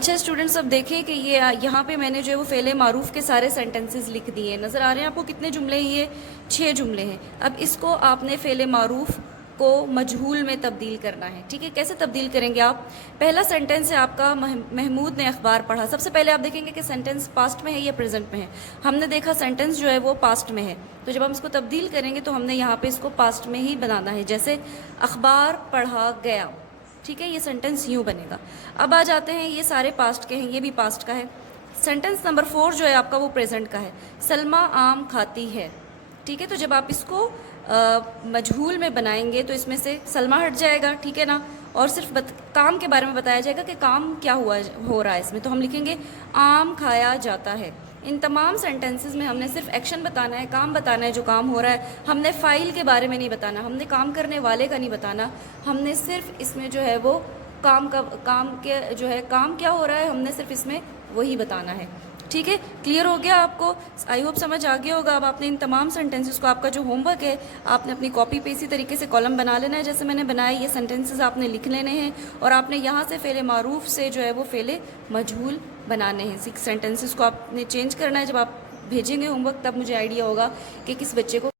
اچھا اسٹوڈنٹس، اب دیکھیں کہ یہ یہاں پہ میں نے جو ہے وہ فعل معروف کے سارے سینٹنسز لکھ دیے. نظر آ رہے ہیں آپ کو کتنے جملے ہیں؟ یہ 6 جملے ہیں. اب اس کو آپ نے فعل معروف کو مجہول میں تبدیل کرنا ہے. ٹھیک ہے، کیسے تبدیل کریں گے آپ؟ پہلا سینٹنس ہے آپ کا، محمود نے اخبار پڑھا. سب سے پہلے آپ دیکھیں گے کہ سینٹنس پاسٹ میں ہے یا پریزنٹ میں ہے. ہم نے دیکھا سینٹنس جو ہے وہ پاسٹ میں ہے، تو جب ہم اس کو تبدیل کریں گے تو ہم نے یہاں پہ اس کو پاسٹ میں ہی بنانا ہے. جیسے اخبار پڑھا گیا. ٹھیک ہے، یہ سینٹنس یوں بنے گا. اب آ جاتے ہیں، یہ سارے پاسٹ کے ہیں، یہ بھی پاسٹ کا ہے. سینٹنس نمبر 4 جو ہے آپ کا وہ پریزنٹ کا ہے. سلمیٰ آم کھاتی ہے. ٹھیک ہے، تو جب آپ اس کو مجہول میں بنائیں گے تو اس میں سے سلمیٰ ہٹ جائے گا. ٹھیک ہے نا، اور صرف کام کے بارے میں بتایا جائے گا کہ کام کیا ہو رہا ہے اس میں. تو ہم لکھیں گے آم کھایا جاتا ہے. ان تمام سینٹنسز میں ہم نے صرف ایکشن بتانا ہے، کام بتانا ہے جو کام ہو رہا ہے. ہم نے فائل کے بارے میں نہیں بتانا، ہم نے کام کرنے والے کا نہیں بتانا. ہم نے صرف اس میں جو ہے وہ کام جو ہے کام کیا ہو رہا ہے، ہم نے صرف اس میں وہی بتانا ہے. ٹھیک ہے، کلیئر ہو گیا آپ کو؟ آئی ہوپ سمجھ آ گیا ہوگا. اب آپ نے ان تمام سینٹنسز کو، آپ کا جو ہوم ورک ہے، آپ نے اپنی کاپی پہ اسی طریقے سے کالم بنا لینا ہے جیسے میں نے بنایا. یہ سینٹنسز آپ نے لکھ لینے ہیں اور آپ نے یہاں سے فعل معروف سے جو ہے وہ فعل مجہول بنانے ہیں. سینٹنسز کو آپ نے چینج کرنا ہے. جب آپ بھیجیں گے ہوم ورک تب مجھے آئیڈیا ہوگا کہ کس بچے کو